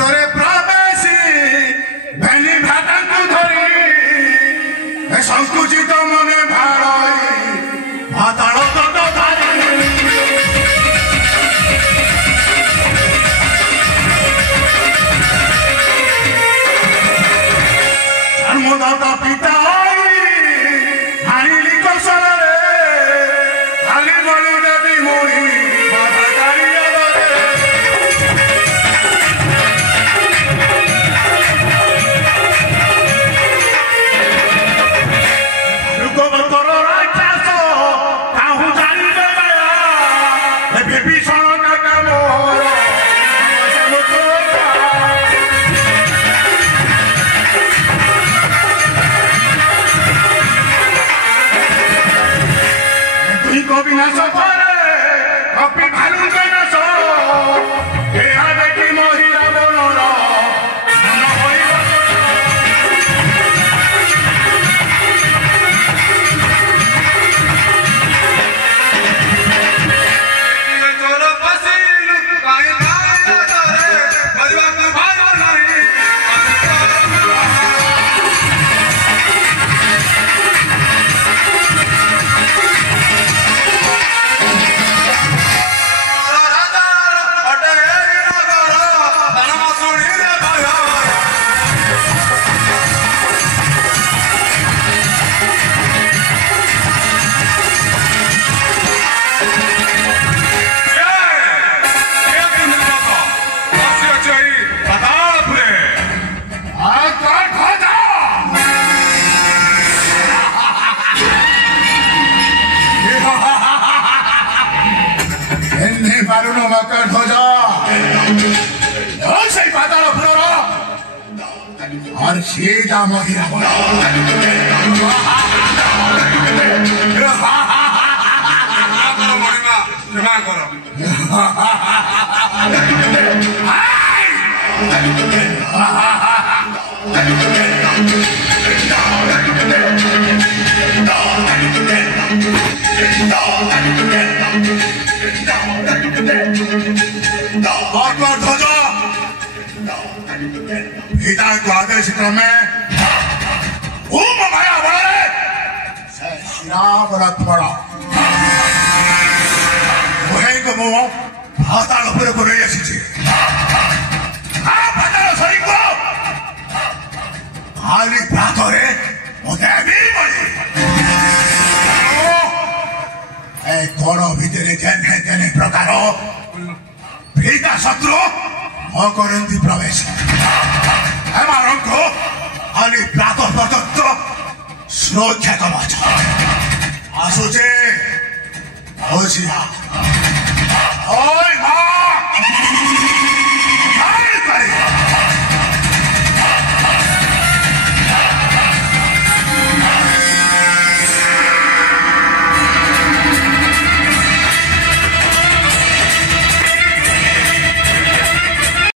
ସମୁଦ୍ରରେ ପ୍ରବେଶୀ ଭେନି ଭ୍ରାତାଙ୍କୁ ଧରି ସଂକୁଚିତ ମନେ ଭାଳଇ ପାତାଳ ତଟ ଧାରି ଜନ୍ମଦାତା ପିତା ଆଣିଲି କୌଶଳରେ ଖାଲି ବଳି ଦେବି ମୁଣି বিনাশ করে কপি ভালু বিনাশ এয়া দেখি মহিলা বনর মন হইব চোর পশিলু কাই কাই করে বলবাকু ভালো নাই Paruno makan hoja, dosai patal flora, और सीधा महिला बोला, जमा करो, पिता को आदेश क्रमे माया बड़े श्रावरत बड़ा वही को मो पाताल उपरे को रही आसी पाताल सरी को खाली प्रातरे मते भी बड़ी ए कोण भितरे जेने जेने प्रकार पिता शत्रु करती प्रवेश एमानंको खाली प्रातः प्रदत्त सुरक्षा कवच आसुचे होशियार ओय मां